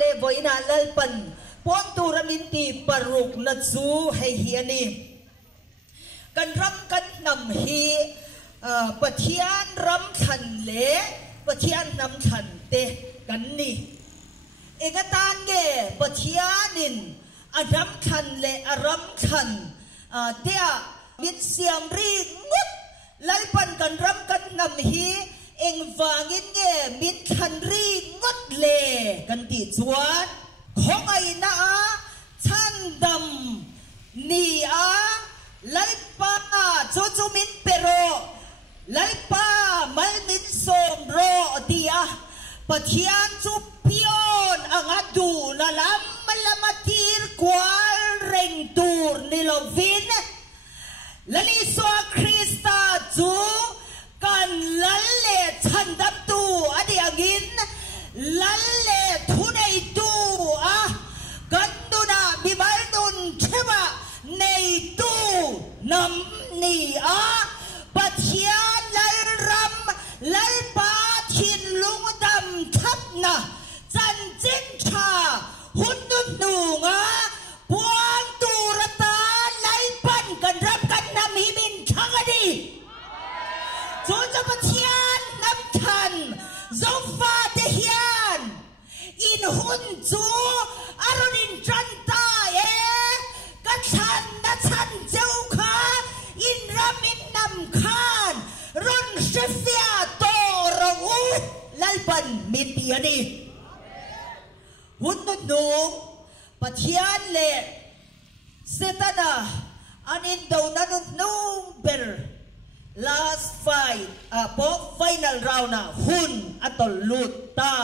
le voina lalpan pon turamin ti paruk na chu hei hi ani kan ram kan nam hi pathian ram khan le pathian nam khan te kan ni egatan ge pathianin aram khan le aram khan te mit siam ri ngut lalpan kan ram kan nam hi eng wangin nge mit khan ri ngut le kan ti chuan khong ai na chan dam ni lalpa chu min pero lalpa mal min som ro dia pathian chu pion ang adu na lam malamatir kwal reng tur ni lovin lali so Krista chu kan lalle chandam tu adi agin lalle thunei tu kan tu na bibal nun cheba nei tu nam ni pathian lal ram lal pa thin lung dam thap na chan chin cha hun nun nu puang tu rata lai pan kan rap kan nam hi min thang adi chu cha pathian nam than zofa te hian in hun chu aronin tran ta ka chan na chan cheu kha in ramin nam khan ron shefia to ro lalpan min ti ani hun nu pathian le setana anin daw na nung ber last fight po final round na hun atol luta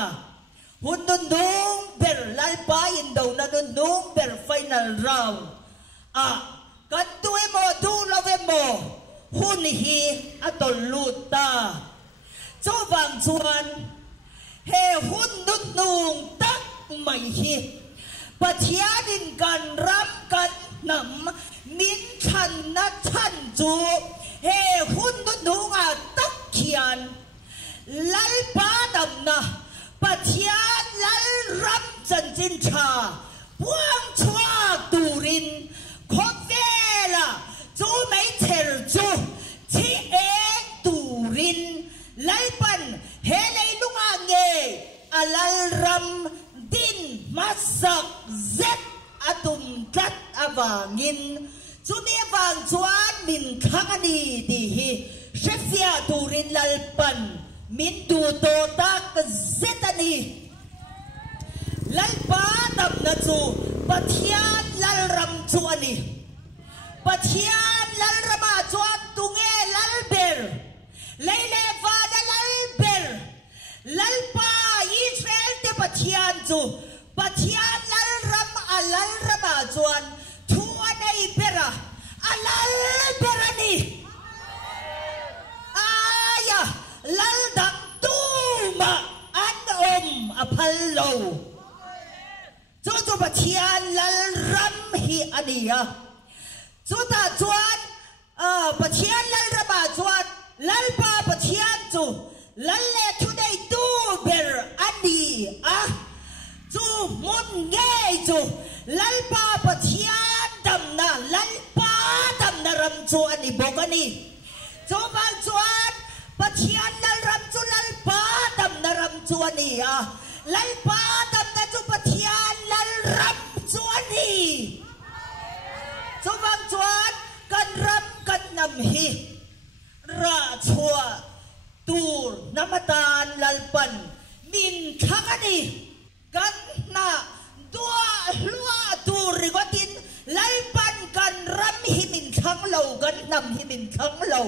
hun nung ber lalpa in daw na nung ber final round kan tuwe mo du love mo hun hi atol luta so bang chuan he hun nung tak mai hi pathianin kan ram kan nam min chan na chan chu he hun nung tak khian lal pa dam na pathian lal ram chan chin cha puang chua turin khopela chu mai ther chu chi turin lalpan he lei lunga nge alal ram din masak zet atum tat awangin chu mi wang chuan min khangani ti hi shefia turin lalpan min du to tak zetani lalpa tam na chu pathian lal ram chu ani pathian lal rama chuan tunge lal ber leile va da lal ber lalpa Israel te pathian chu pathian lal ram alal rama chuan thu anei bera alal berani aya lal dam tu ma an apallo chu pathian lal ram hi ania chu ta chuan pathian lal rama chuan lal pa pathian chu lal le thu dei tu ber ani chu mun nge chu lal pa pathian dam na lal pa dam na ram chu ani bokani chu bang chuan pathian lal ram chu lal pa dam na ram chu ani lal pa dam na chu pathian lal ram chu ani chu bang chuan kan ram kan nam hi ra chua tur namatan lalpan min khangani kan na dua lua tur rigotin lalpan kan ram hi min khang lo kan nam hi min khang lo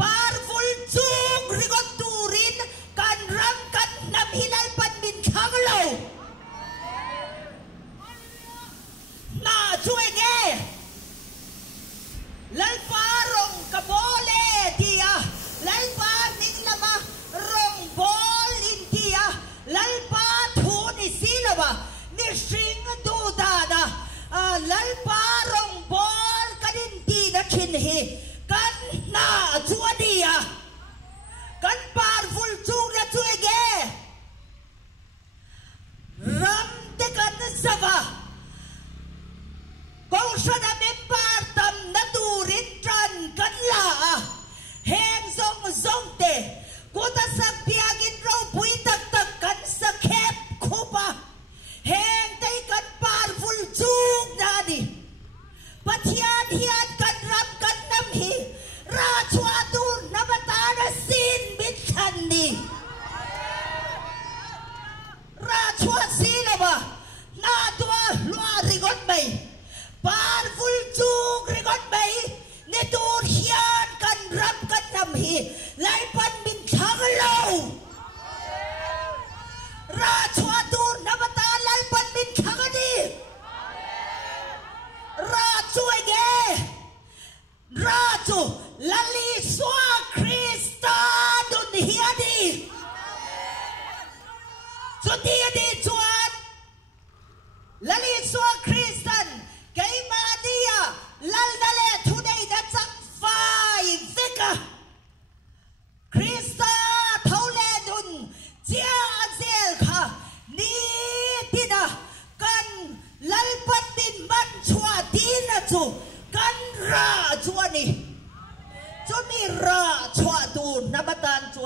powerful chung rigot turin kan ram kan nam hi lalpan min khang lo na chui nge lalpa rong kabole dia lalpa min lama rong bol in dia lalpa thu ni silaba ni sing du da da lalpa rong bol kadin ti na chin hi kan na chua dia kan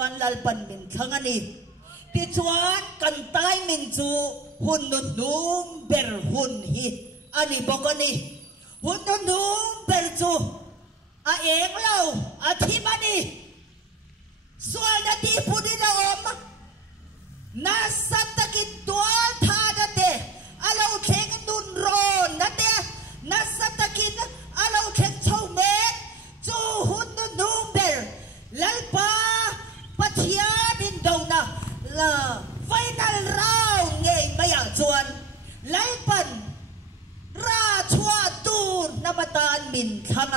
านลัลปันมินขังอันนี้ที่ชวนกันตายมินจูหุ่นนุ่มเบรหุ่นฮีอันนี้บอกกันนี่หุ่นนุ่มเบรจูเองเราที่มันนี่ส่วนนาทีพูดได้อมนาสัตกินตัวท่านั่นเดเราเข่งดุนร้อนนั่นเดนาสัตกินเราเข่งเช่าเมฆจูหุ่นนุ่มเบรลัลปาปัทยาดินดงนะละไฟนัลราวเงยไม่อยากชวนลัลปันราชวตูนามตานมินขัง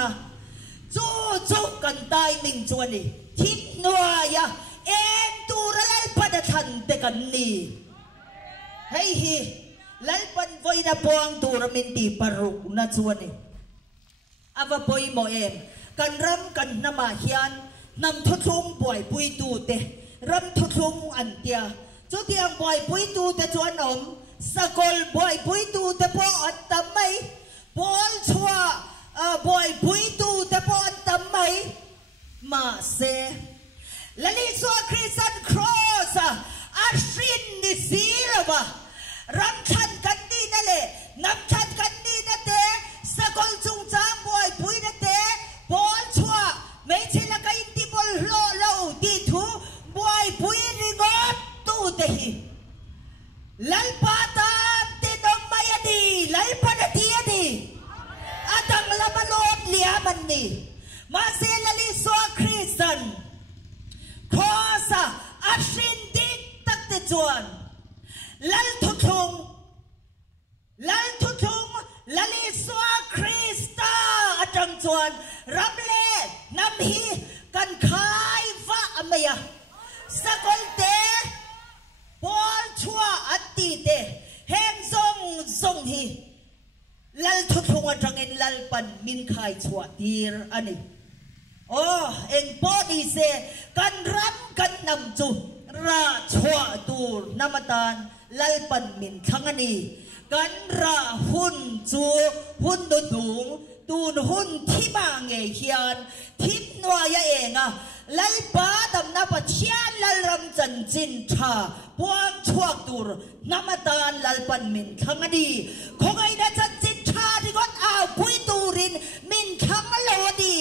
จูกันตายมิงชวนนี่ทิศนัวยาเอ็นตูระลัลปันทันเตกันนี่ให้ฮีลัลปันไฟนับวงตูระมินตีปรุกนัชวนนี่อาวปอยโมเอมกันรำกันนมาเฮียนนำทุทุงป่วยปุยตูเตรำทุทุงอันเตียจุดเตียงป่วยปุยตูเตจวนอมสกลป่วยปุยตูเตพออันตำไม่บอลชัวป่วยปุยตูเตพออันตำไม่มาเซและลิซัวคริสตันครอสอาชินนิซีระวะรำชันกันดีนั่นแหละนำชันกันดีนั่นเตสกลจุงจางป่วยปุยนั่นเตบอลชัวไม่ใช่ละกันที่บอลโลโลดีทูบอยปุยริงอตตูเตหิลัลปาตามเตนอมมายดีลัลปานาทีดีอาดังละมาโลดเลียมันนี่มาเซลลิสวาคริสตันคอสอาชินดิตักเตจวนลัลทุทุงลัลิสวาคริสตาอาจังจวนรับเล่นำฮีกันขายฟ้าอเมียสกลเตบอลชัวอัตติเตเฮงซงฮีลัลทุทุงจังเอ็นลัลปันมินขายชัวตีร์อันนี้โอ้เอ็งปอดีเซกันรับกันนำจุราชัวตูนามตานลัลปันมินขังอันนี้กันราหุ่นจูหุ่นดุดุงตูนหุ่นที่บางเงียนทิศนัวยเองลัลปาดำนับเชียนลัลรำจันจินชาพวงชวกตูรนามตานลัลปันมินขังดีคงไอ้นะจันจินชาที่ก้อนปุยตูรินมินขังโลดี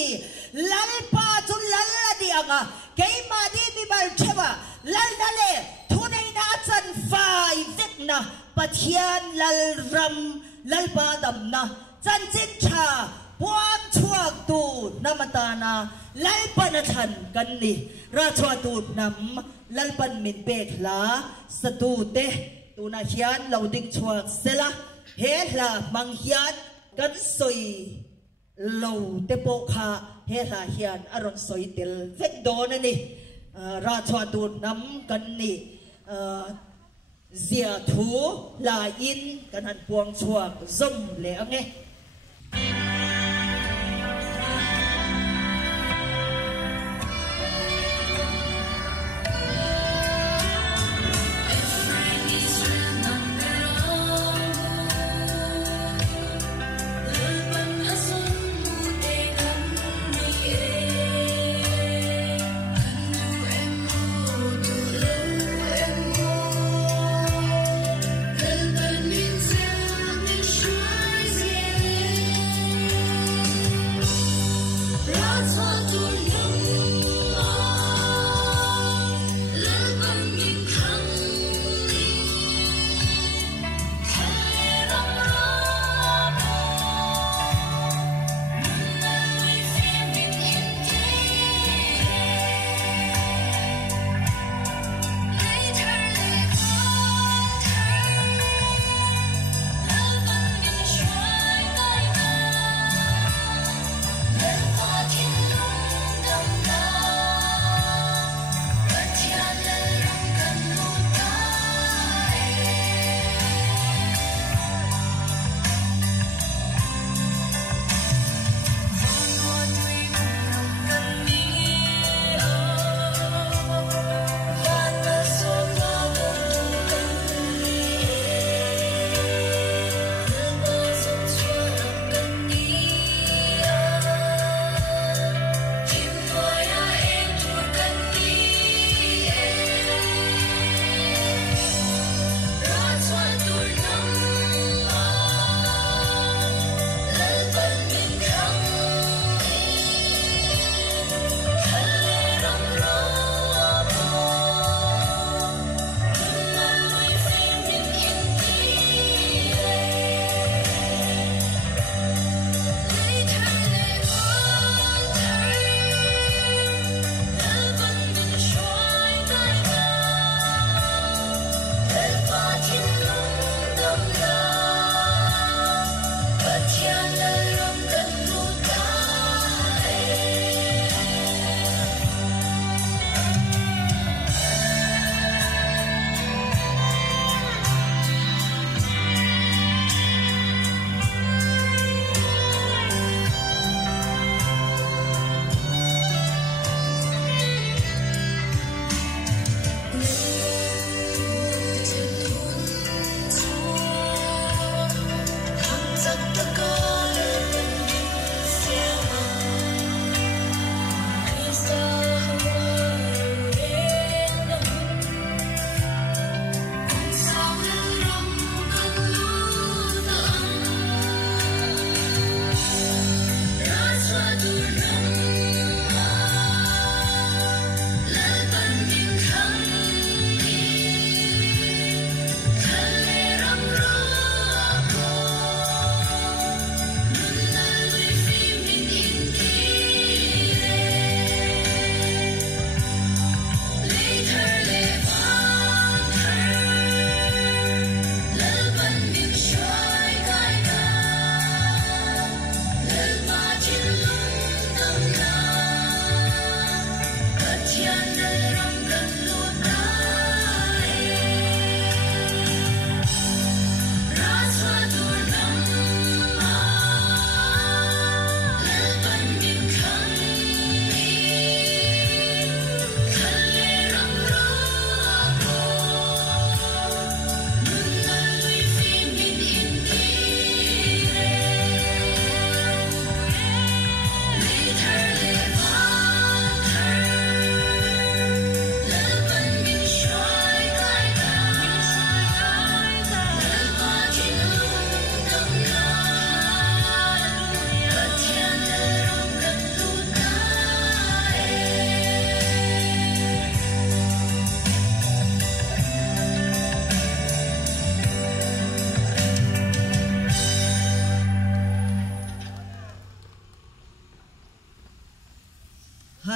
ลัลปาจุลลัลลดีอ่ะเกยมาดีมีบัลเชวะลัลนั่นเลยทุนไอ้นะจันไฟเวกนะปัทยานลัลรำลัลปาดำนะจันจินชาพวงชวกตูนามตานาลัลปันทันกันนี่ราชวตูนำลัลปันมินเบกลาสตูเตตูนาเฮียนเราดิ้งชวกเสละเฮลามังเฮียนกันสอยเราเตโปคาเฮลาเฮียนอารมณ์สอยเตลเวกโดนนี่ราชวตูนำกันนี่เสียทูลาอินกันหันพวงชวกซมเหลวไงSchweiß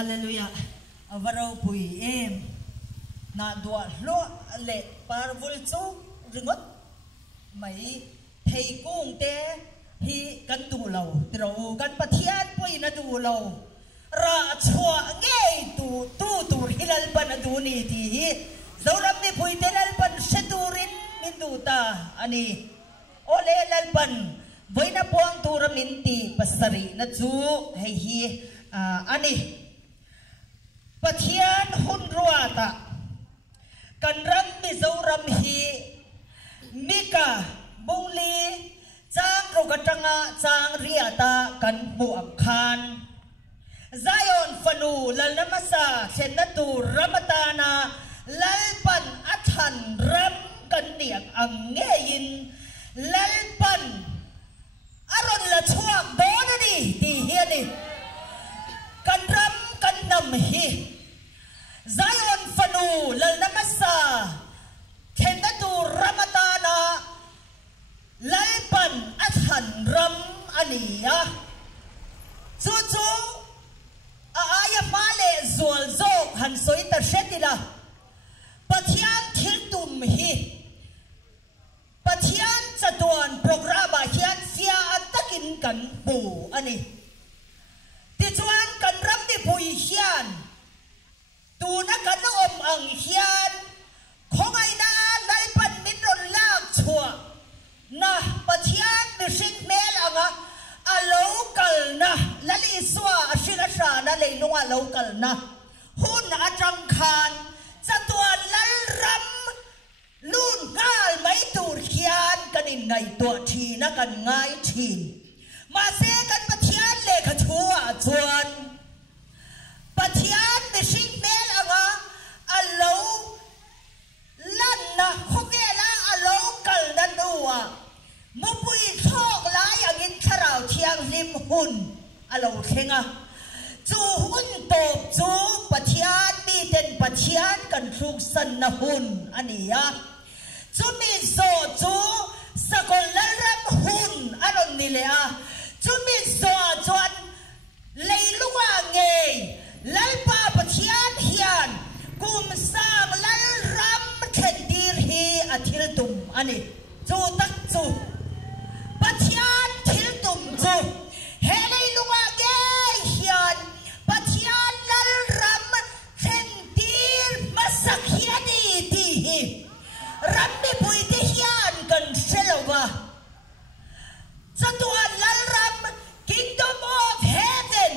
เลลูยาว่าเราปุยเอ็มนาดัวโลเละปาร์วุลซูรึงดไม่เทกุ้งเตฮีกันดูเราเรากันปะเทียนปุยนาดูเราราชัวเงยตูฮิลัลปันดูนี่ทีเรารำมีปุยเตลัลปันเชตูรินมินดูตาอันนี้โอเลลัลปันไว้นับพวงตูรมินตีปัสรินัจูให้ฮีอันนี้ปะเทียนหุ่นรัวตากันรำมิเจ้ารำฮีมิกาบุงลีจางรุกจังอาจางเรียตากันบุอักคานซายอนฟนูลัลนมัสาเชนนตูรัมตานาลัลปันอัชันรำกันเดียกอังเงยินลัลปันอารมณ์ละช่วงโดนนี่ดีเฮียนี่กันรำกันนำฮีซายอนฟนูลัลนมัสาเชนนตูรัมตานาลัลปันอัชันรำอันนี้ยะจู่อายามาเลซวลโซหันสวยตาเช็ดดีละปะเทียนทิลตุมฮีปะเทียนจัดวันโปรแกรมเฮียนเสียอัตกินกันปูอันนี้ที่จวนกันรำที่ปุยเฮียนตูนักกันอมอังเฮียนของไอ้นาได้ปันมิตรลากชัวนะปะเทียนดิสินเมลอ่ะอโลกัลนะละลิสวาชิลชานะเลยนุ่งอโลกัลนะหุ่นอาจังคานจะตัวลัลรำลุ่นง่ายไม่ตูดเขียนกันอินไงตัวทีนะกันง่ายทีมาเสกันปะเทียนเลขชัวจวนปะเทียนในชิงเมลอ่ะอโลลั่นนะเขาเวลาอโลกัลนั่นดูอ่ะมุปุยโชคลายอย่างอินทราวเทียงริมหุ่นอโลเชงอ่ะจูหุ่นโตบจูปะเทียนมีเต็นปะเทียนกันทุกสันนะหุ่นอันนี้อ่ะจูมีโซจูสกุลละรับหุ่นอารมณ์นี่เลยอ่ะจูมีโซจวนเลยลุงอ่ะเงยลัลป้าปะเทียนเฮียนกุมสร้างลัลรำเข็นดีรีอาทิลตุมอันนี้จูตักจูปะเทียนทิลตุมจูเฮเลยลุงอ่ะเงยเฮียนปะเทียนลัลรำเข็นดีมาสักเฮียดีดีรำไม่ปุยที่เฮียนกันเชลวะจะตัวลัลรำ Kingdom of Heaven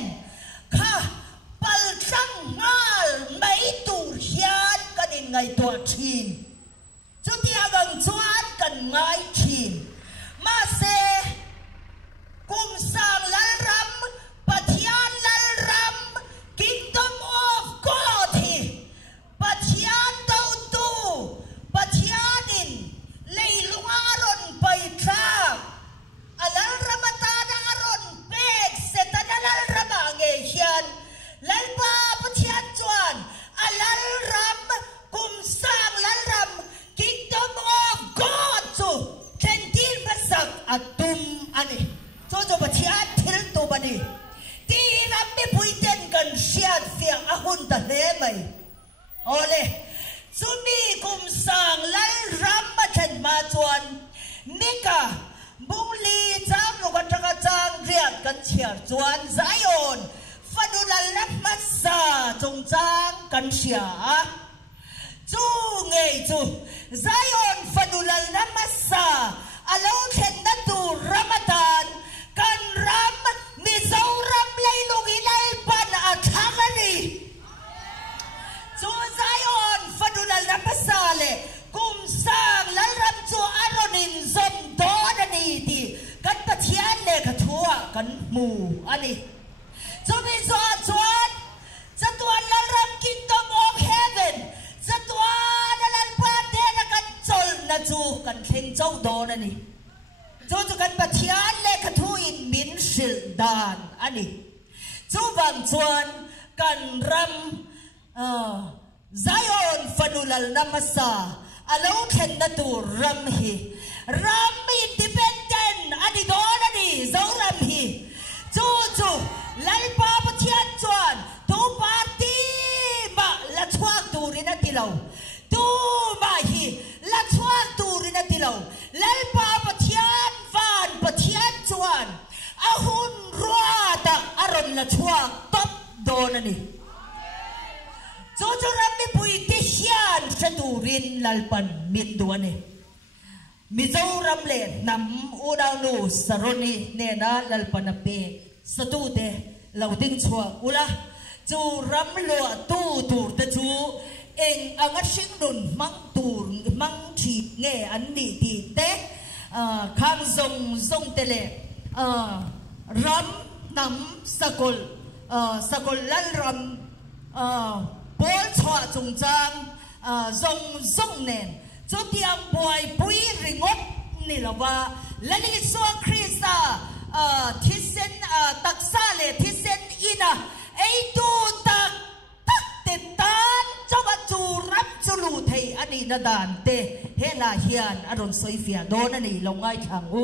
ค่ะปัลจังงาลไม่ตูเฮียนกันยังไงตัวทีมจุดที่อากังจวนกันไงทีมมาเซกุมสางลัลรำปะเทียนลัลรำ Kingdom of God ปะเทียนเต้าตูปะเทียนินเลยลุงอารอนไปทราบอัลลัลรำตาดังอารอนเป็กเสตันลัลรำเงียนลัลปาปะเทียนจวนอัลลัลรำกุมสางลัลรำ Kingdom of God จูเคนดินมาสักอัตุมอันนี้จูปะเทียนทิลตูบันนี้ที่รำไม่พูดเจนกันเชียดเสียงอาหุนตะเลไหมโอเลสุมีกุมสางลัลรำมาเช่นมาจวนนิกาบุงลีจามลูกจักรจางเรียกกันเชียร์จวนไซออนฟันุลัลรับมัสซาจงจางกันเชียร์จูเงยจูไซออนฟันุลัลรับมัสซาอโลเชนนัตูรัมดานกันรำมิโซรัมเลยลูกินัลปันอัฐากันนีจูไซออนฟันุลัลรับมัสซาเลกุมสร้างลัลรำจูอารอนินซอมโดนนี่ดีกันปะเทียนเลขทัวกันหมู่อันนี้จูมีจวนจะตัวลัลรำ Kingdom of Heaven จะตัวลัลปาเดนกันจลนะจูกันเข่งเจ้าโดนนี่จูกันปะเทียนเลขทัวอินมินสิลดานอันนี้จูบังจวนกันรำZion fanulal namasa alaw ken na tu ramhi independent adi don adi zau ramhi chu lalpa pathian chuan tu par lấy pa bát thiên van bát thiên chuan ahun rua ta aron la chua top do na ni cho ram mi pui ti hian sa turin lalpan mit do ni Mizoram le nam udanu saroni ne na lalpan pe satu de lauding chua ula chu ram lo tu tur te chu eng anga sing nun mang tur mang thi nge an ni ti te khang zong tele ram nam sakol lal ram bol chwa chung chang zong nen cho tiang boy pui ringot ni lawa lali so krista thisen taksa le thisen ina ei tu tak te tan cho ba chu rap chu lu thei ani na dan te hela hian aron soifia don ani longai thang u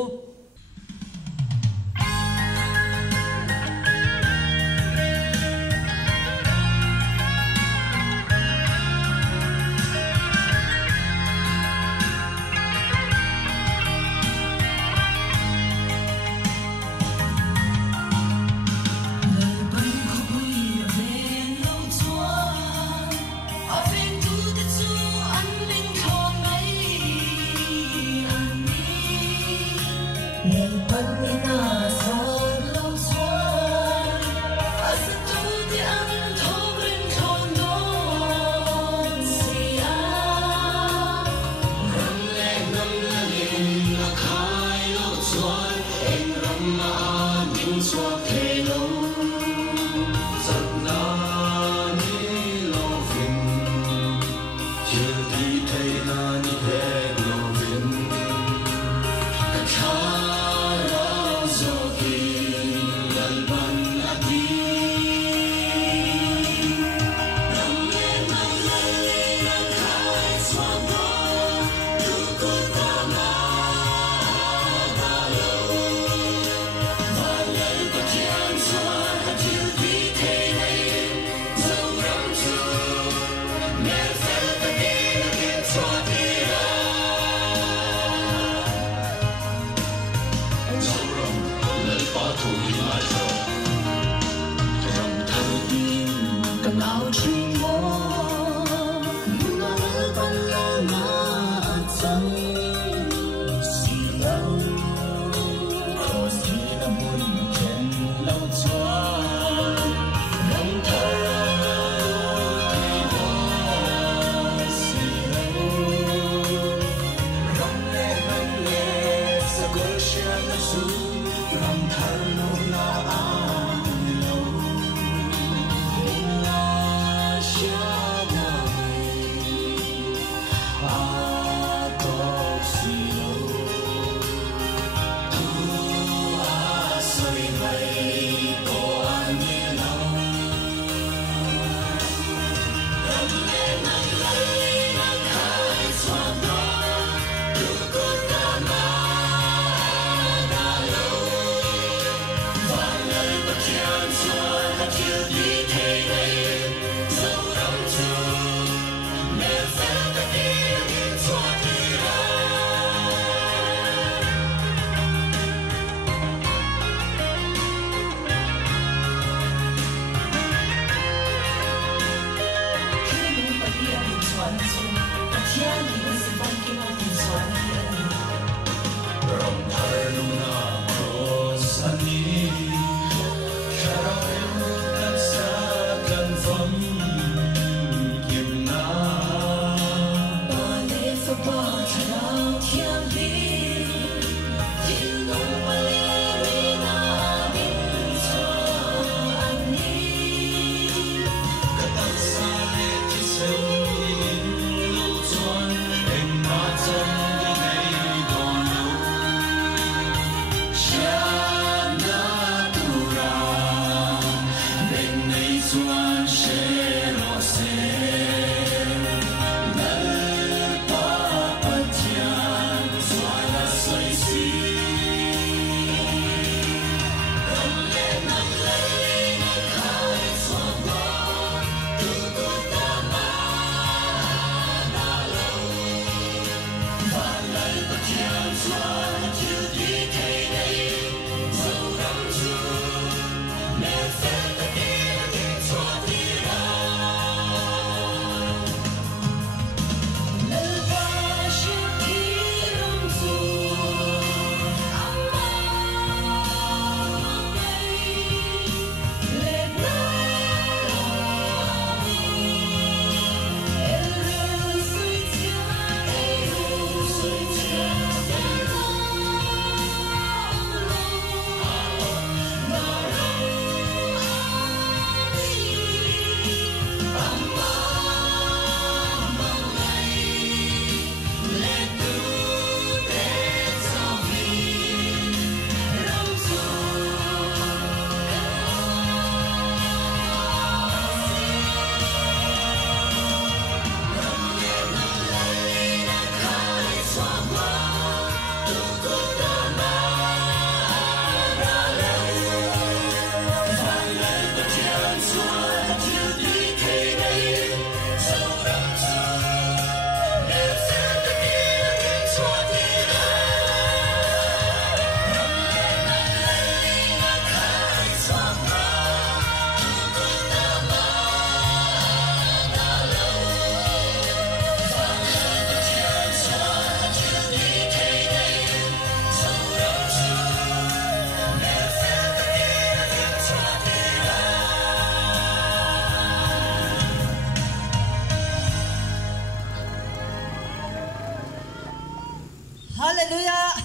Hallelujah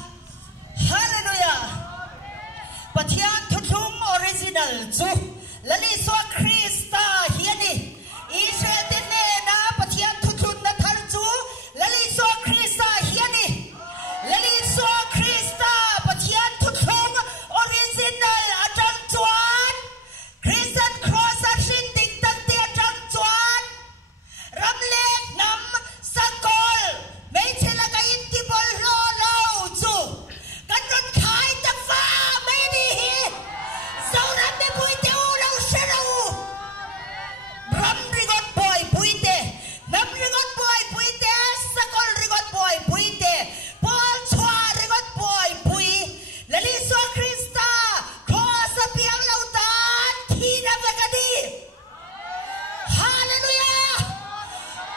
Hallelujah ปะเทียนทุทุงออริจินัลจูและลิสวาคริสตาเฮียนี่อิสราเอลเนนะปะเทียนทุทุนนะทันจูและลิสวาคริสตาเฮียนี่และลิสวาคริสตาปะเทียนทุทุงออริจินัลอาจารย์จวนคริสตันครอสชินติงตั้งเตียอาจารย์จวนรำเล็กนำสกอลไม่ใช่ละกันอินทิบอลโลโลจูกันรถขายตะฟ้าไม่ดีเจ้านั้นไม่พูดเจ้าเราเสียเรารำริกอดบอยพูดเตะนำริกอดบอยพูดเตะสกอลริกอดบอยพูดเตะพอลชัวริกอดบอยพูดและลิสวาคริสตาขอสเปียงเราตาที่นับกันดีฮาเลลูยา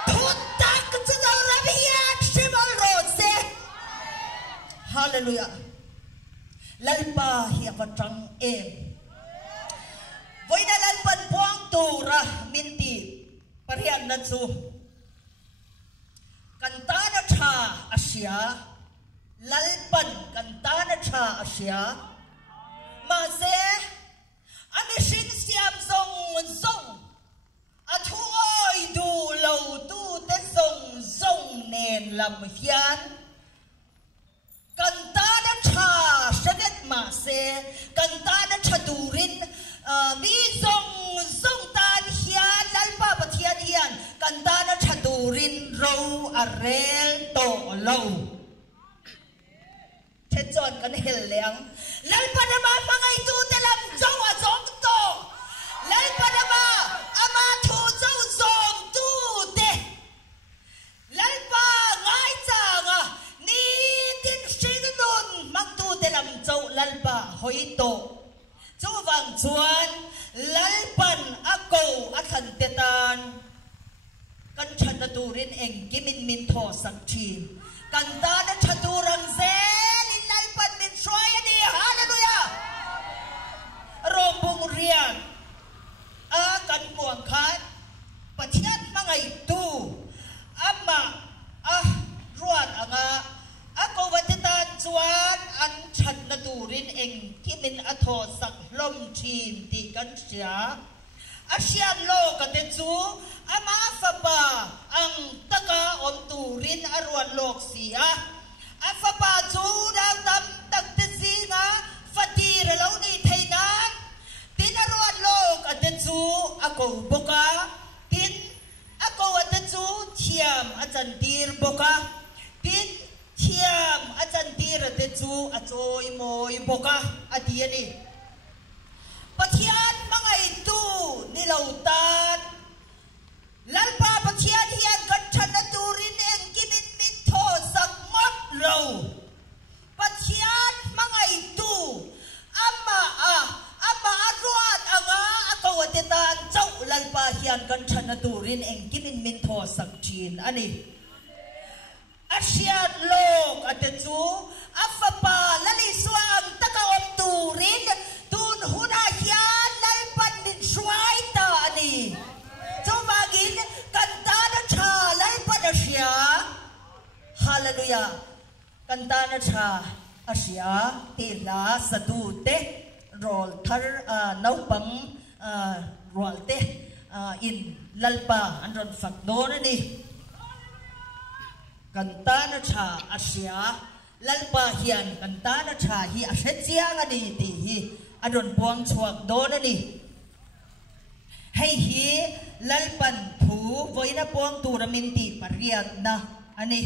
ทุกตักจะต้องรับเยียดชิมอลโรเซฮาเลลูยาlalpa hiya katrang voy na lalpan puang tura minti parian na su kanta na cha asya lalpan kanta na cha asya mase ani shin siam song song athuoi du lo tu te song song nen lam hian kanta na cha sagat ma se kanta na cha durin mi song song tan hian lalpa pathian hian kanta na cha durin ro arel to lo the chon kan hel leang lalpa na ma mangai tu te lam zong a zong to lalpa na ma ama thu zong zong tu te lalpa ngai changa ni tin sing nun mang tu te lam zau lalpa hoi to chu wang chuan lalpan a ko a khan te tan kan chan na turin eng kimin min tho sak thi kan ta na chaturang zel in lalpan min shoi ani hallelujah rombong rian a kan buang khat pathian mangai tu ama a ruan anga ako watitan chuan an chat na turin eng kimin atho sak hlom thin ti kan sia asian lo ka te chu ama fapa ang taka om turin arwan lok sia afapa chu dang tam tak te zinga fatir lo ni theina tin arwan lok ka te chu ako boka tin ako at chu thiam achan tir boka tin thiam achan tir te chu achoi moi boka atiani pathian mangai tu ni lautan lalpa pathian hian kan thana turin eng kimin min tho sak ngot lo pathian mangai tu ama ruat anga akawatetan chau lalpa hian kan thana turin eng kimin min tho sak thin ani asian lok ate chu afapa lali swang taka om turin tun huna hian lalpan min shwai ta ani chu magin kanta na cha lalpan asia hallelujah kanta na cha asia te la sadu te rol thar nau pang rol te in lalpa andron fak don ani kanta na cha asia lalpa hian kanta na cha hi ashe chiang ani ti hi adon buang chuak don ani hei hi lalpan thu voina buang turamin ti pariat na ani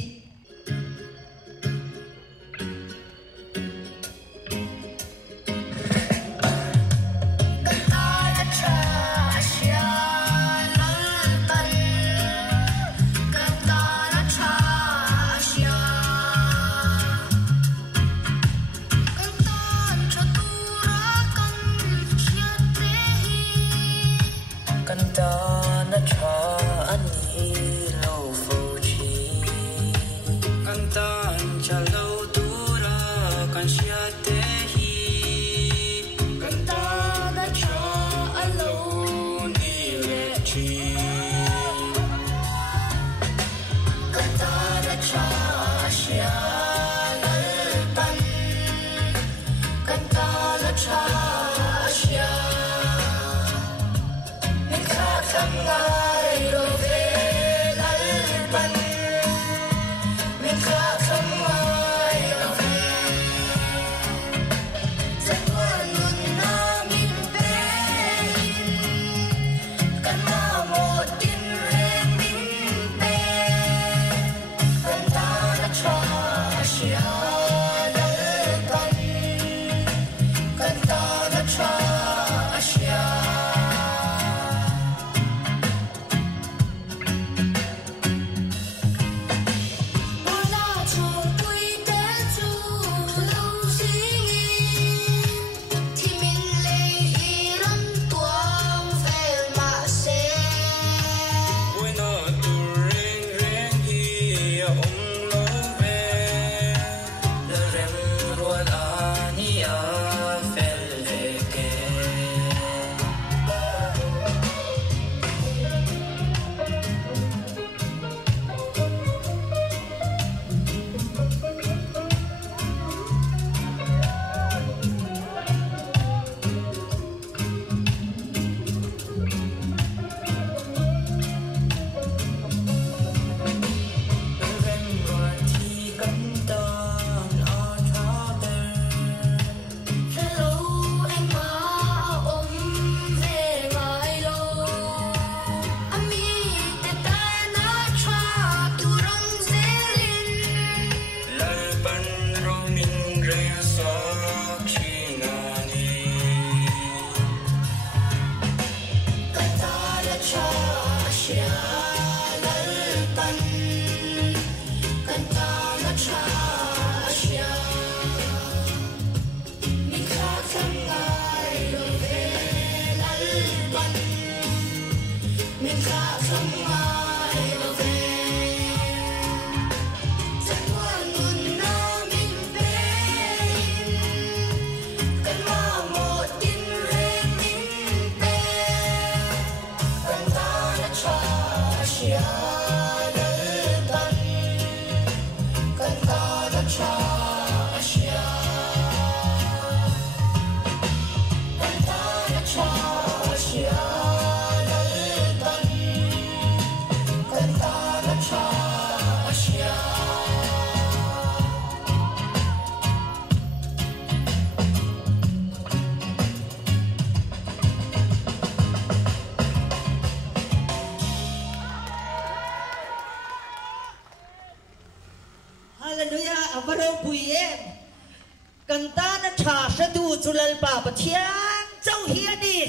Sulal pa pathian châu hiền đi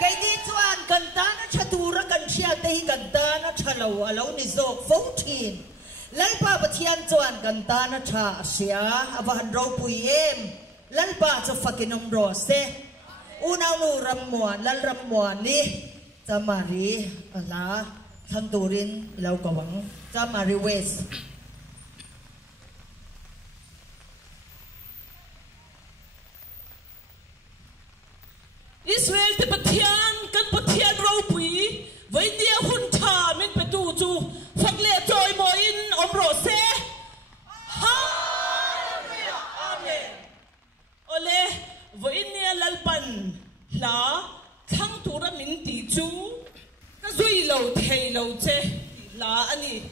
cái đi chuan cần ta nó chặt tu ra cần chia tay cần ta nó chặt lâu à lâu ni dọc phong thiên lal pa pathian chuan cần ta nó chặt xia avan rau pui em lal pa cho fakin om ro se unau nu ramuan lal ramuan ni tamari ala thang turin lau kawang tamari west Israel te pathian kan pathian ro pui với dia hun tha min pe tu chu phak le toy mo in om ro se hallelujah amen ole với nia lalpan la thang tu ra min ti chu ka zui lo thei lo che la ani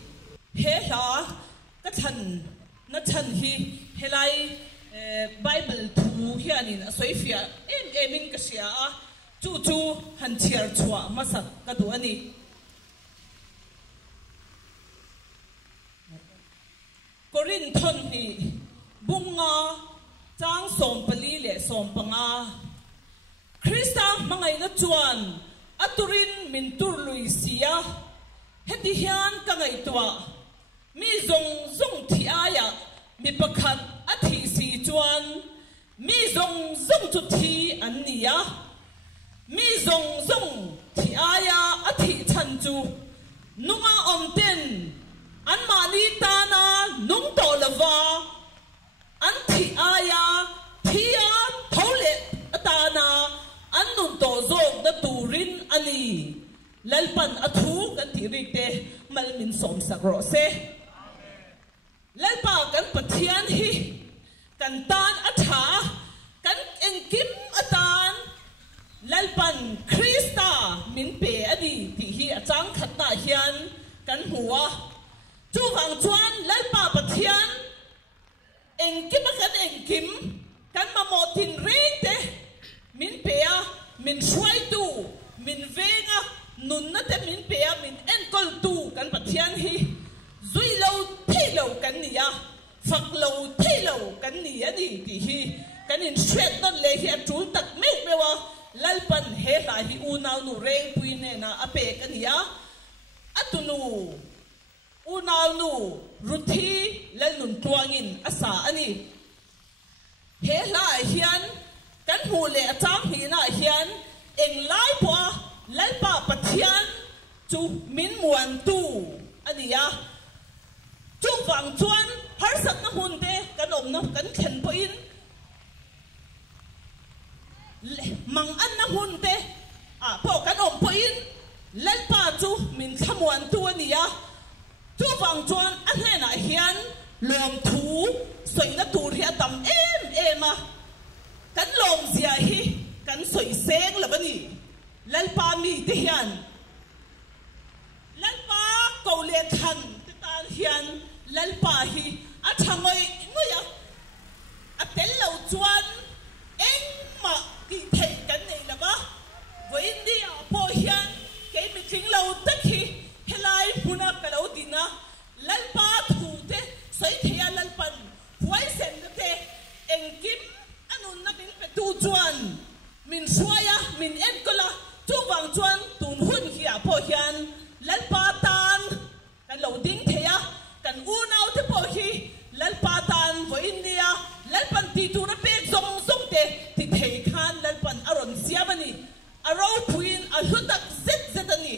he la ka than na than hi helai Bible thu hianin a soifia emin ka sia chu han chiar chua masak ka du ani Korinthon ni bunga chang som pali le som panga Krista mangai na chuan aturin min tur lui sia heti hian ka ngai tua mi zong thi aya mi pakhat athi si chuan mi zong chu thi an nia mi zong thi aya athi chan chu nunga om ten an mani ta na nung to lava an thi aya thia thole atana an nun to zong na turin ali lalpan athu kan ti rite malmin som sakro se lalpa kan pathian hi kan tan atha kan engkim atan lalpan Krista min pe ani ti hi achang khatna hian kan huwa chu wang chuan lalpa pathian engkim kan engkim kan mamotin rete min pe a min shwai tu min venga nun na te min pe a min enkol tu kan pathian hi zui lo thei lo kan nia phak lo thei lo kan nia ni ti hi kan in shwet non le hi atul tak me mewa lalpan he la hi unau nu reng pui ne na ape kan nia atunu unau nu ruthi lal nun tuangin asa ani he la hian kan hu le acham hi na hian eng lai pwa lalpa pathian chu min muan tu ania chu wang chuan har sak na hun te kan om na kan khen po in mang an na hun te po kan om po in lal pa chu min thamuan tu ania chu wang chuan an he na hian lom thu soi na tur hi atam em a kan lom zia hi kan soi seng labani lal pa mi te hian lal pa ko le khan te tan hian lal pa hi a thangoi ngoya a tel lo chuan ma ki thei kan nei lama voi dia po hian ke mi ting lo tak hi helai huna ka lo dina lal pa thu te sai thea lal pan huai sen te engkim anun na bin pe tu chuan min suaya min en kola tu wang chuan tun hun hi a po hian lal pa tan kan lo ding thea kan u nau te po hi lal pa tan voi dia lal pan ti tu na pe zong zong te ti thei khan lal pan aron siamani aro puin a hutak zet zetani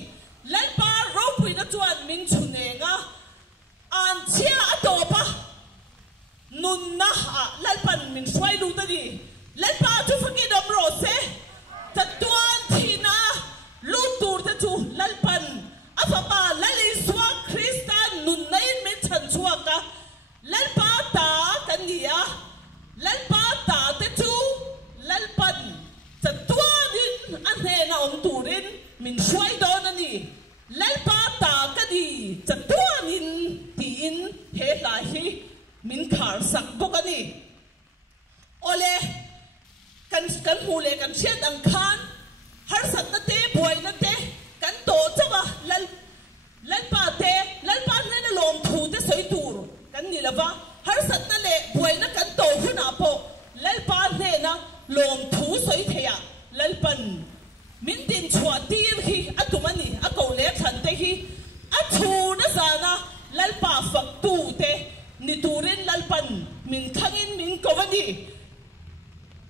lal pa ro puin na chuan min chunenga an chia atopa nun na lal pan min swai lu tani lal pa chu fakidom ro se tatuan thina lu tur te chu lal pan afapa lali swa kristan nun nain me chan chuaka lal pa ta kania lal pa ta te chu lal pan tatuanin an he na om turin min swai don ani lal pa ta kadi tatuanin tin he la hi min khar sak bokani ole kan hule kan shet ang khan har sat na te boy na te kan to chawa lal pa ne na lom thu te soi tur kan ni lava har sat na le boy na kan to huna po lal pa ne na lom thu soi thea lal pan min tin chua tir hi atumani ako le khan te hi athu na sana lal pa fak tu te ni turin lal pan min khangin min kowani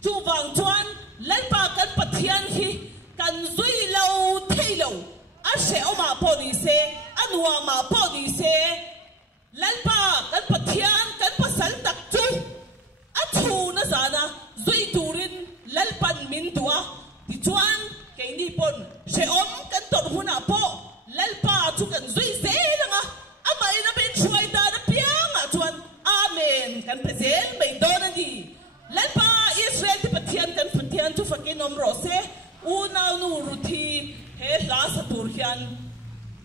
chu wang chuan lal pa kan pathian hi kan zui lo thei lo a se oma po ni se anwa ma po ni se lal pa kan pathian kan pasal tak chu athu na sana zui turin lal pan min tua ti chuan ke ni pon se om kan tot huna po lal pa chu kan zui se langa ama ina bin chuai da na pianga chuan amen kan pezel mai donani lal pa Israel ti pathian kan pathian tu fakinom rose una nu ruthi he la sa turhian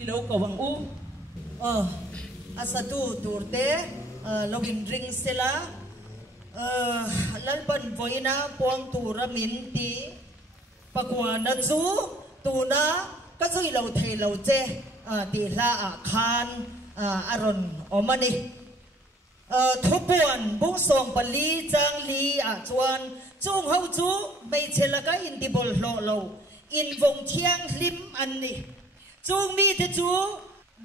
ilo kawang u asatu turte login ring sela lalpan voina puang tura minti pakwa na chu tuna ka zui lo thei lo che ti hla a khan aron omani thupuan bung song pali chang li a chuan chung ho chu mei chelaka in ti bol hlo lo in vong thiang hlim an ni chung mi te chu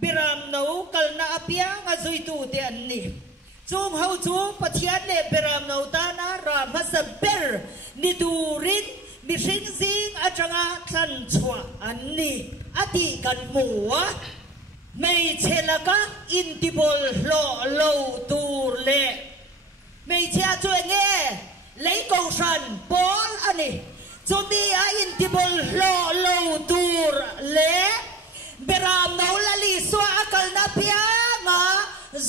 biram no kalna apia nga zui tu te an ni chung ho chu pathian le biram no ta na ra masaber ni turin mi sing sing atanga than chua an ni ati kan muwa mei chelaka in ti bol hlo lo tur le mei chia chu nge lấy cầu sàn bol ani zombie in ti bol hlo lo tur le beram no lali so akal na pia nga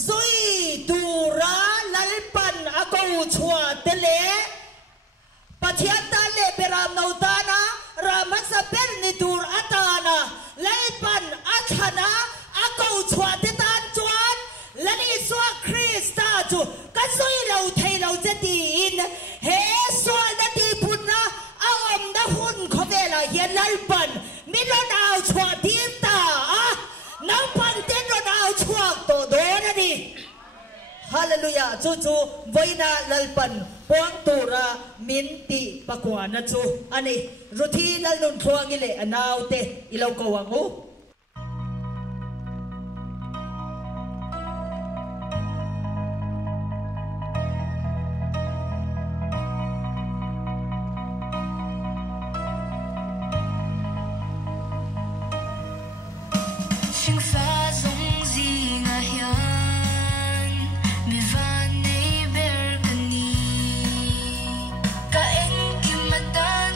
zui tura lalpan ako chua tele pathian ta le beram no ta na ramasa per ni tur atana lalpan athana ako chua te tan chuan lani so krista chu ka zui lo thei lo jetin he so na ti punna awam na hun khovela hian lalpan mi lo nau chua tin ta nau pan ten lo nau chua to do na ni hallelujah chu chu voina lalpan puang tura minti pakwa na chu ani ruthi lalnun thuang ile anaw te ilaw kawangu Ka eng kimatan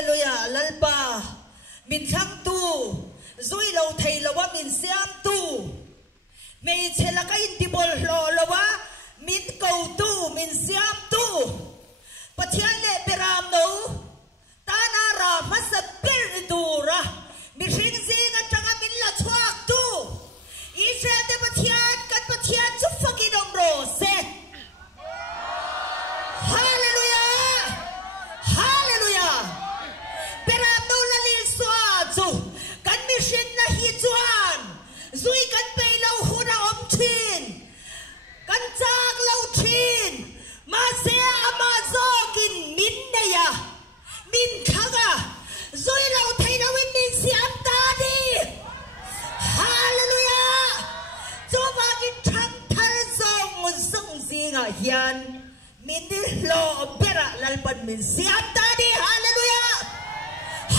เลลูยาลัลปามินทั้งตูซุยเราไทยละว่ามินเสียมตูไม่เชลักอินติบอลโลละว่ามินเกาตูมินเสียมตูปะเทียนเล่เปรามโนตานารามัสเปิริตูระมิชิงซิงจังมินละชวักตูอีเชเดปะเทียนกันปะเทียนจุฟกินอมโรเซฮาเลลูยาฮาเลลูยาเปรามโนละลิสวาจูกันมิชินนะฮิจวนซุยกันไปเราหูเราอมชินกันจากเราชินมาเสียมาโซกินมินเนียมินข้างะซุยเราไทยเราวินมินเสียมตาดีฮาเลลูยาจูบากินทั้งทันซองมุสงสิงะยันมินดิโลเบระลัลปันมินเสียมตาดีฮาเลลูยา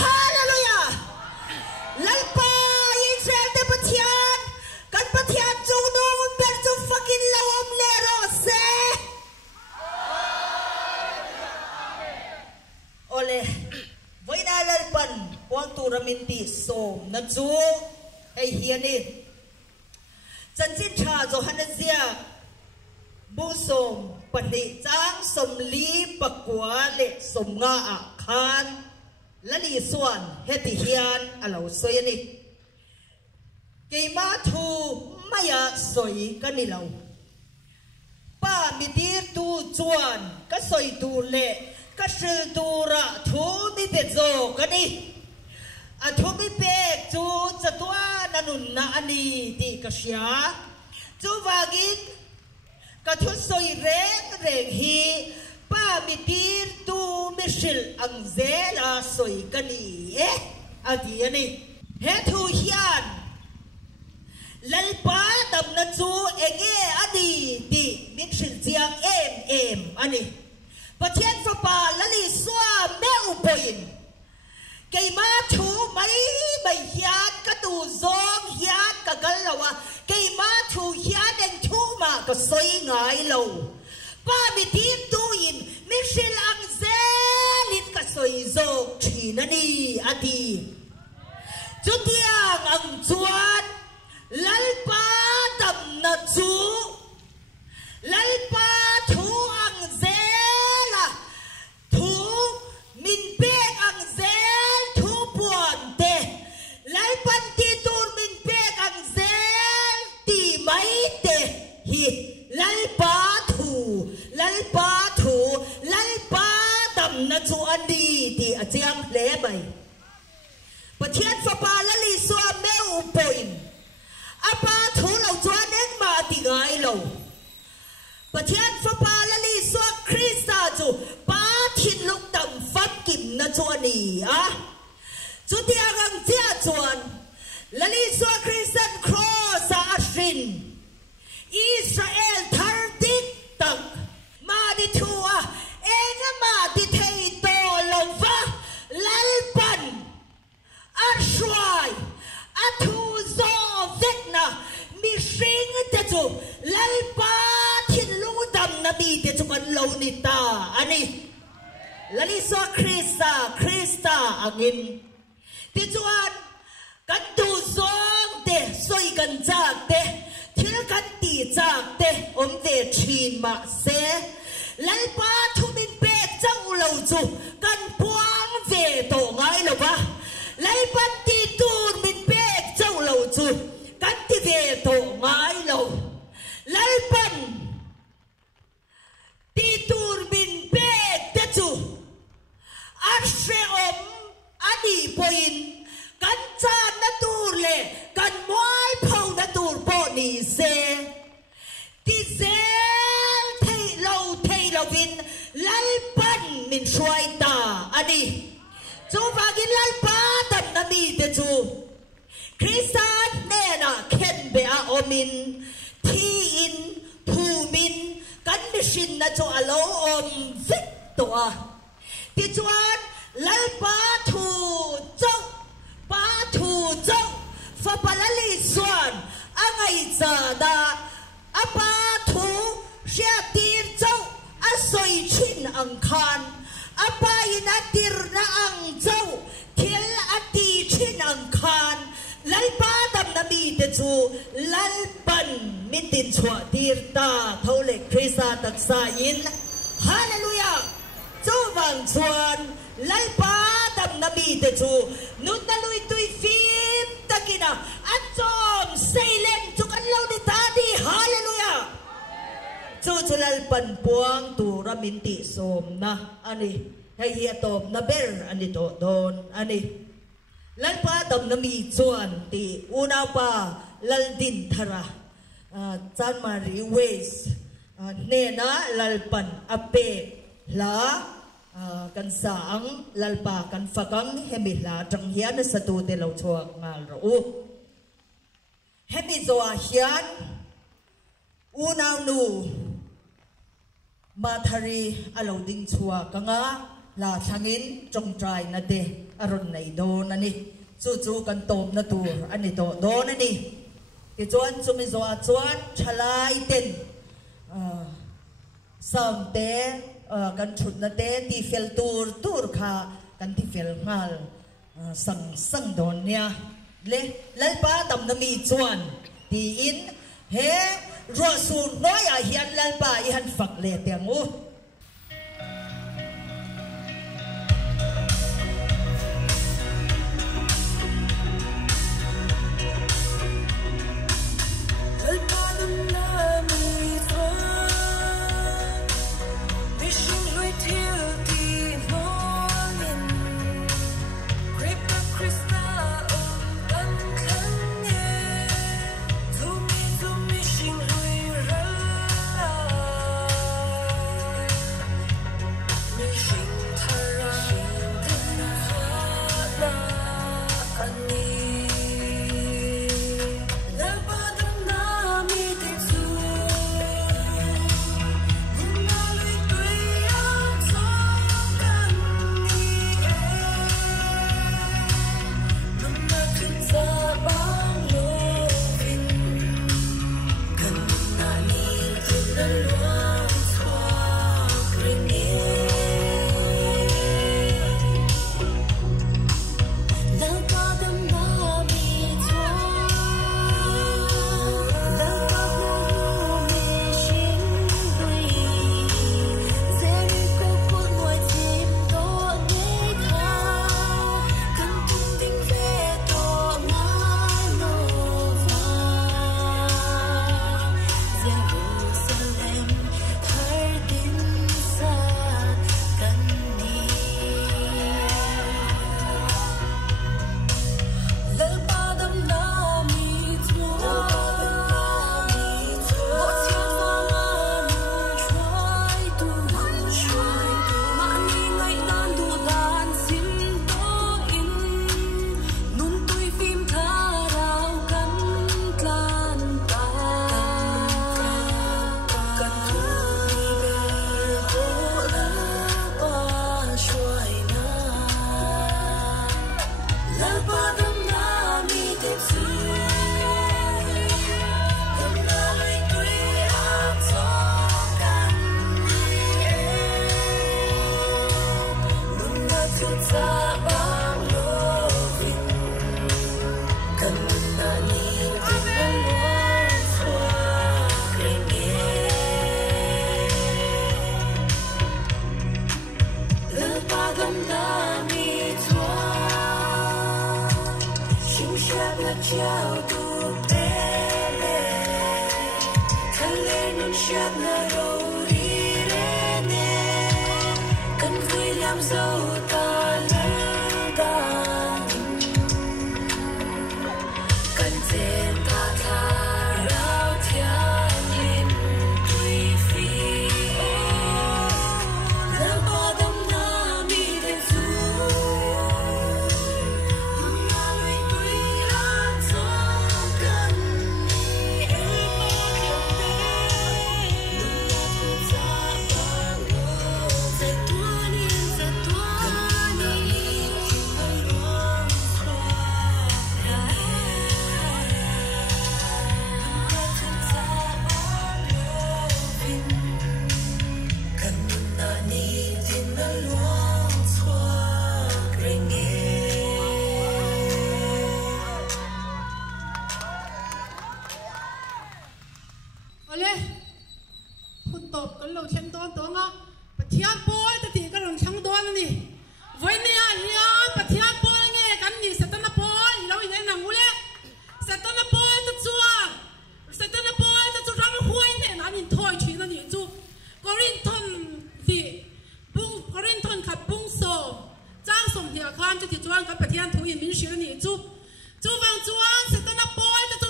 ฮาเลลูยาลัลปาอินเซลเตปะเทียนกันปะเทียนจูนูมันเป็นจูฟักินลาวมเลโรเซโอเลไว้นาลัลปันวางตูรามินติโสมนัดจูไอเฮียนี่จันจิชาโจฮันเซียบูสมปฏิจังสมลีปกวาเลสมงาอาคานและลีส่วนเฮติเฮียนอลาวสวยนี่เกมาทูไม่อยากสวยกันนี่เราป้ามิดีตูจวนก็สวยตูเล่ก็ชื่อตูระทูมิเปโจกันนี่อะทูมิเปจูจะตัวนันุนนาอันนี้ดีก็เสียจูวากินก็ทุสวยเร่งเร่งฮีป้ามิดีตูมิชิลอังเซลาสวยกันนี่อะดีอันนี้เฮทูเฮียนลัลปาตำนัจูเอเกอดีดีมิชิลเจียงเอ็มอันนี้ปะเทียนฟ้าป่าละลิสวาแม่อุปยินเกยมาทูไม่เฮียนกระตูซองเฮียนกะกันละวะเกยมาทูเฮียนเองทูมาก็สวยงายเราป้ามิทีตูยินมิชิลอังเซลินก็สวยโจชีนันนี่อดีจุดเดียงอังจวนลัลปาดำนัจูลัลปาทูอังเซลทูมินเปกอังเซลทูปวนเตลัลปันตีตูมินเปกอังเซลตีไม่เตฮีลัลปาทูลัลปาทูลัลปาดำนัจูอันดีตีอาเจียงเล่ใบปะเทียนฟ้าป่าละลิสวาเมอุปอินอาปาทูเราจวนเองมาติไงเราปะเทียนฟ้าป่าละลิสวาคริสตาจูป้าทินลูกดำฟักกิมนะจวนนี่อะจุดที่อากังเจียจวนละลิสวาคริสตันครอสอาชินอิสราเอลทาร์ดิกตักมาดิทัวเองมาดิเทยโตลงฟ้าลัลปันอาชวายอาทูโซเวกนามิชิงเตจูลัลปาทินลูดำนบีเตจูกันลานิตาอันนี้ลัลิสวาคริสตาอังินเตจูอันกันดูซองเตสวยกันจากเตทิลกันตีจากเตอมเตชีนมาเซลัลปาทุมินเปกเจ้าเราจูกันพวงเวโตไงหรอวะลัลปันตีตูนมินเปกเจ้าเราจูกันที่เวโตไงเราลัลปันตีตูนมินเปกเตจูอาเชอมอดีปอินกันจานนัตูเลกันมวยพงนัตูปนีเซติเซลเทโลวินลัลปันมินช่วยตาอันนี้จูฟากินลัลปาตันนามีเตจูคริสตานเนน่ะเข็นเบอาโอมินทีอินทูมินกันมิชินนะจูอโลอมวิกตัวติจวนลัลปาทูเจ้าปาทูเจ้าฟาปาลลิสวนอังไอจาดาอาปาทูเชียตีเจ้าอาสอยชินอังคารอ apa inatir na ang jaw til ati chin ang khan lalpa dam na mi te chu lalpan mitin chwa tirta thole krisa taksa in hallelujah chu wang chuan lalpa dam na mi te chu nun na lui tui phim takina achom seilen chu kan lo ni ta di hallelujah chu lalpan puang tu raminti som na ani hay hi tom na ber ani to don ani lalpa dam na mi chuan ti una pa laldin thara chan mari ways ne na lalpan ape la kan sang lalpa kan fakang hemi la tang hian sa tu te lo chuak ngal ro hemi zo hian unaw nu mathari alo ding chua kanga la thangin trong trai na te aron nei do na ni chu kan tom na tur ani to do na ni ti chuan chumi zo a chuan thalai ten sam te kan thut na te ti fel tur kha kan ti fel ngal sang don nia le lalpa tam na mi chuan ti in he ro su noi a hian lalpa I han fak le tiang u lâu chen đón đón á bát thiên bôi ta thì cái rồng trắng đón này với nia nia bát thiên bôi nghe cái gì sẽ tao bôi lâu như thế nào ngule sẽ tao bôi ta chua sẽ tao bôi ta chua răng huay này nó nhìn thôi chuyện nó nhìn chú Corinthon thì bung Corinthon khắp bung sổ trang sủng thì con cho thì chuan cái bát thiên thủ yên minh sử nhìn chú vang chuan sẽ tao bôi ta chú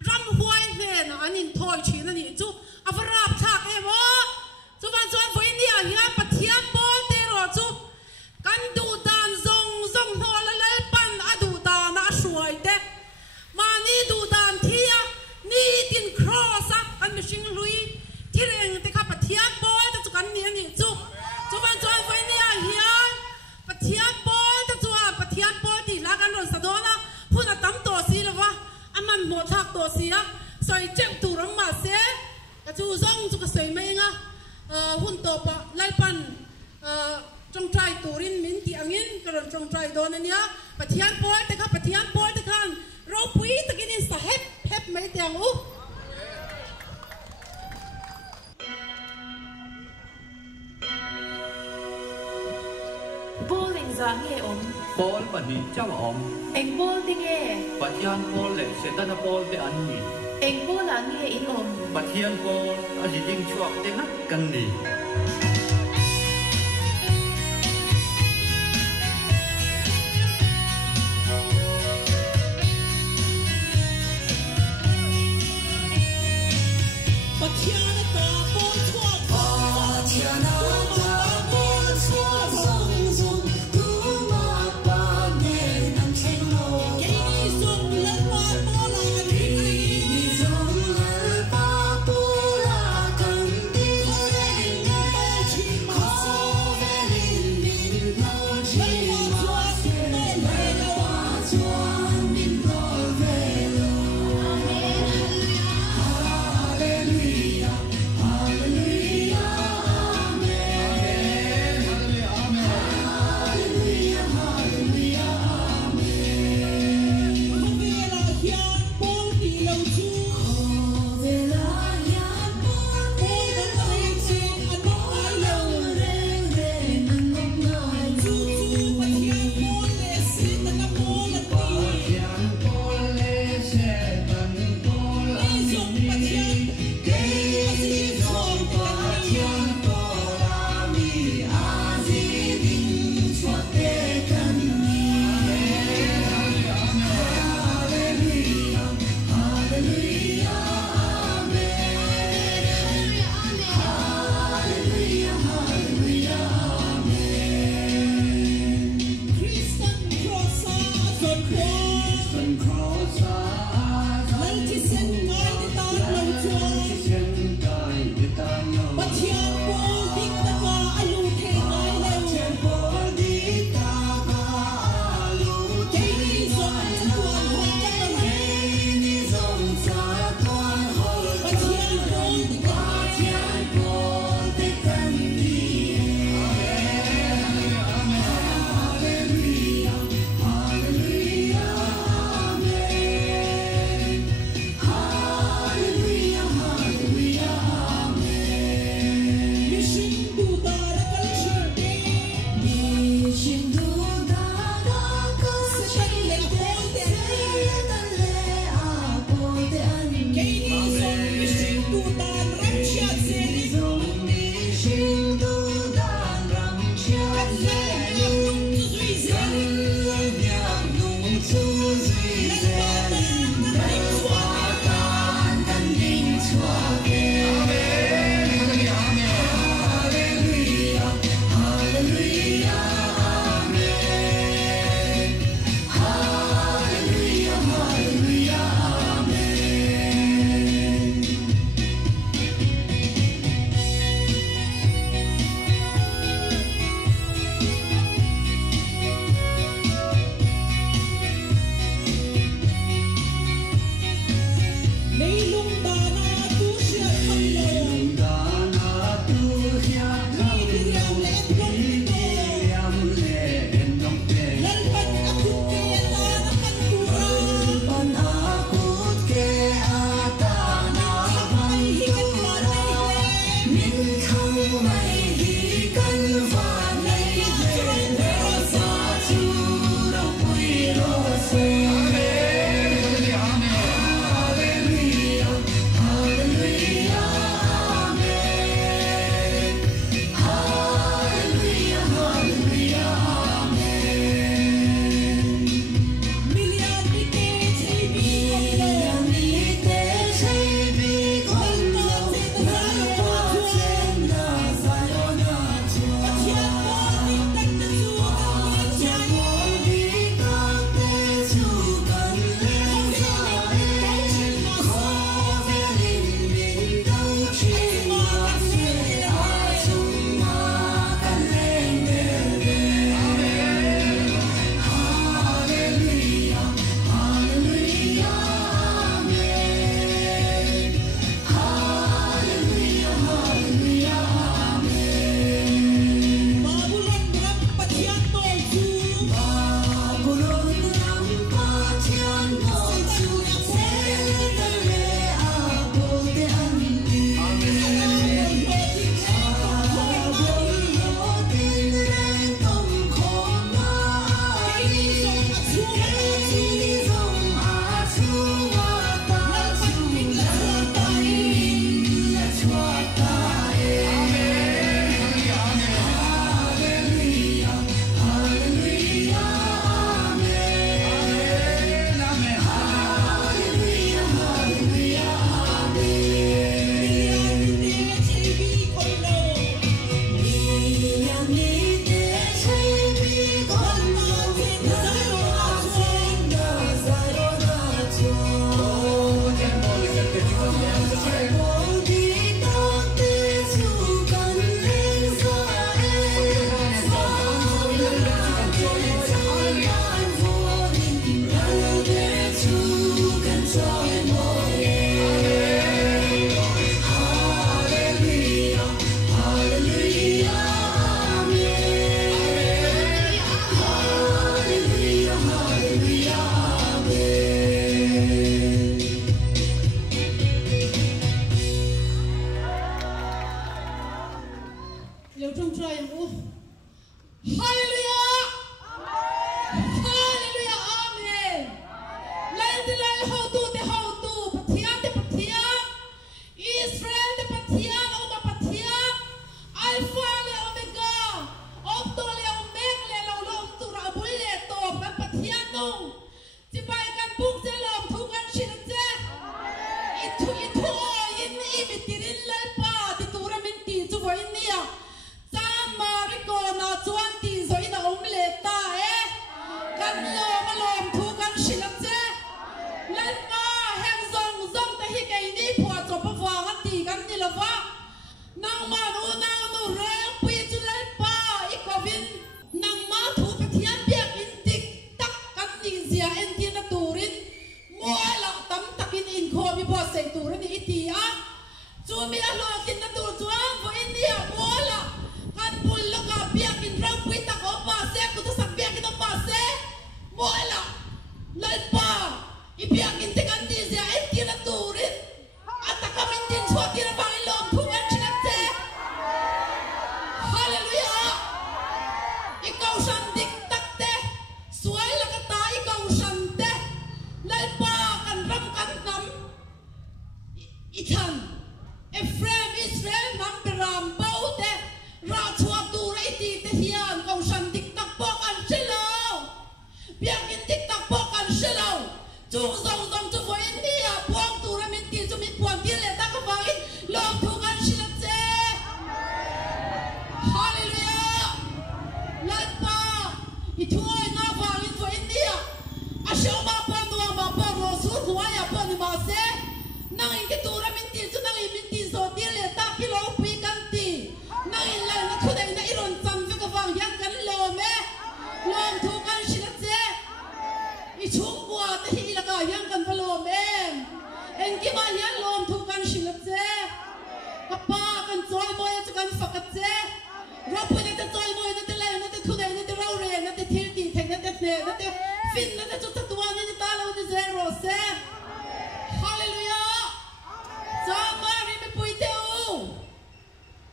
răng huay này nó nhìn thôi chuyện nó nhìn chú à phải rap thắc em ó chú vang chuan với nia nia bát thiên bôi thế rồi chúกันดูดานซงหัวละปันอดูดานสวยเด็กมานี่ดูดานเทียนี่ดินครอสกันไม่ชิงลุยที่เรื่องที่ข้าปะเทียบอยแต่จุกันเนียนี่จูบันจอยไฟเนี่ยเฮียปะเทียบอยแต่จูปะเทียบอยที่รักกันรอนสะดวนะพูดน่ะตั้มตัวสีแล้ววะอันมันหมดทักตัวสีอ่ะสวยเจ็บตัวรังมาเสียแต่จูซงจูก็สวยไม่งะหุ่นตัวปะไล่ปันจงใจตูรินมินที่อังอินกระจงใจโดนอันเนี้ยปะเทียนปอยแต่ข้าปะเทียนปอยแต่ข้าเราปุยตะกินสะเฮ็บไม่เตียงอู้โบลิงจางเงี้ยอมโบลปะหิเจ้าอมเอ็งโบลติเงี้ยปะเทียนโบลเล็กเสตันโบลเตอันนี้เอ็งโบลางเงี้ยอินอมปะเทียนโบลอาจจะยิงชวกเต็นักกันดี chú mi alo kin na tu chuang vo India bola kan pul lo ka pia kin rang pui ta ko pa se ku tu sak pia kin pa se bola lai pa I pia kin te kan di sia et kin na turin ata ka min tin so kin ba lo thu an chinat te hallelujah I kau san dik tak te suai la ka ta I kau san te lai pa kan ram kan nam I than Ephraim Israel nam beram bau te ra chua tu rai ti te hian kau san dik tak po kan selo piang in dik tak po kan selo chung zong zong chu voi India puang tu ra min ti chu min puang ti le ta ka wai long thu kan silat che hallelujah lat pa I thuai na wang in voi India a shau ma pa tu ma pa ro su thuai ya pa ni ma se nang in ke tu ra min ti chu nang in min ti so ti le ta ki lo pi kan ti nang in la na thu dai na I ron sam ve ka wang yang kan lo me long thu kan silat che I chung bua te hi la ka yang kan pa lo me en ki ma hian lom thu kan silat che ka pa kan choi moi chu kan fakat che ra pu na te choi moi na te la na te thu dai na te ro re na te thil ti theng na te ne na te fin na te chu ta tuan ni ta lo ni zero se hallelujah sa ma ri me pui te u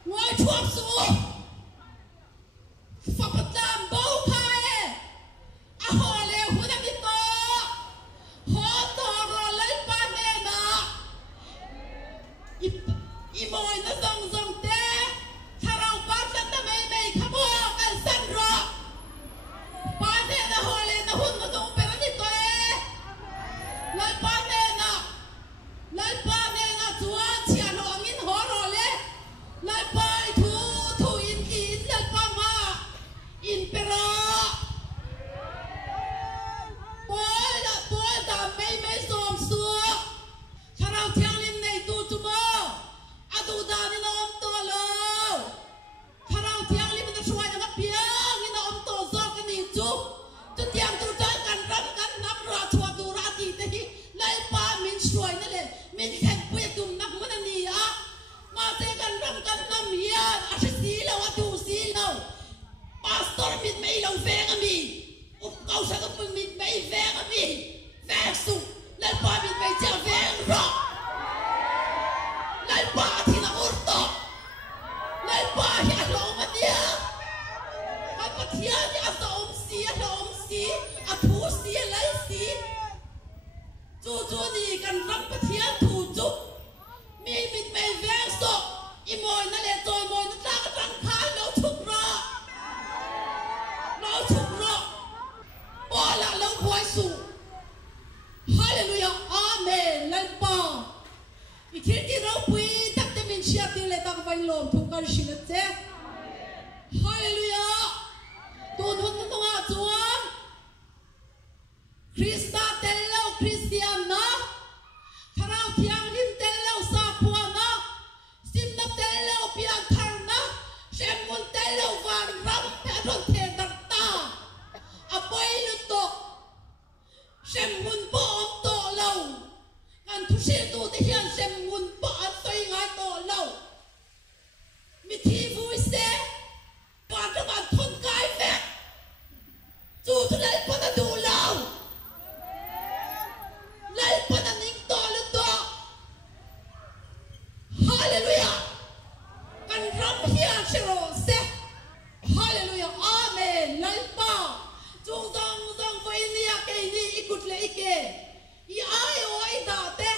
ngoi chuap su fa pat lam bo kha e a ho le hu na mi to ho to ro lai pa ne na I moi na zong zong te tharau pa san na mai mai kha bo kan san ro pa ne na ho le na hun na dong pe ni to e lai pa ne na chuan chian ho angin ho ro le lai pa thu thu in lai pa ma in pero Poi da mai som su tharau thiang lim nei tu chu mo adu da ni nom to lo tharau thiang lim na suai na piang ni nom to zo ka ni chu tiang tu ta kan ram kan nam ra chua tu ra ti te hi lai pa min suai na le min khen pu ya tum nak man ni a ma te kan ram kan nam ya a si lo a tu si lo pastor mit mai lo ve nga mi kau sa ka mit mai ve nga mi ve su lai pa mit mai cha ve ro lai pa thi na urto lai pa ya lo ma dia ka pa thia ya sa si a thu si lai si chu ni kan ram pa thia thu chu mi mit mai ve so I moi na le toy moi na ta ka tang kha lo thuk ro Ola lo huai su hallelujah amen lai pa I thil ti ro pui tak te min sia ti le tak vai lom thu kan silat che hallelujah tun hun na nga chuan Krista tello Christian na tharau thiang lim tello sa phua na sim na tello pian thar na sem mun tello van ram pe ron the dar ta apoi lu to sem mun po om to lo kan thu sil tu te hian sem mun po an toi ngai to lo mi thi vui se pa ta ban thon kai ve chu tu lai pa ta du lo lai pa ta ning to lu to hallelujah kan ram hian shiro se hallelujah amen lai pa chung zong voi nia ke ni ikut le ike I ai oi da te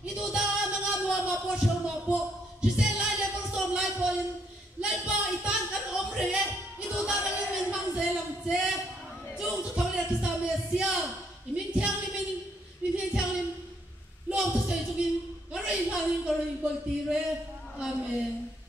itu dah mengamua mapo show mapo jisen lai le bang som lai polin lai ba itan kan omre itu dah dengan min bang zelam je chung tu thong le kisa mesia min thiang lim long tu sei chung in garai halim garai koi ti re amen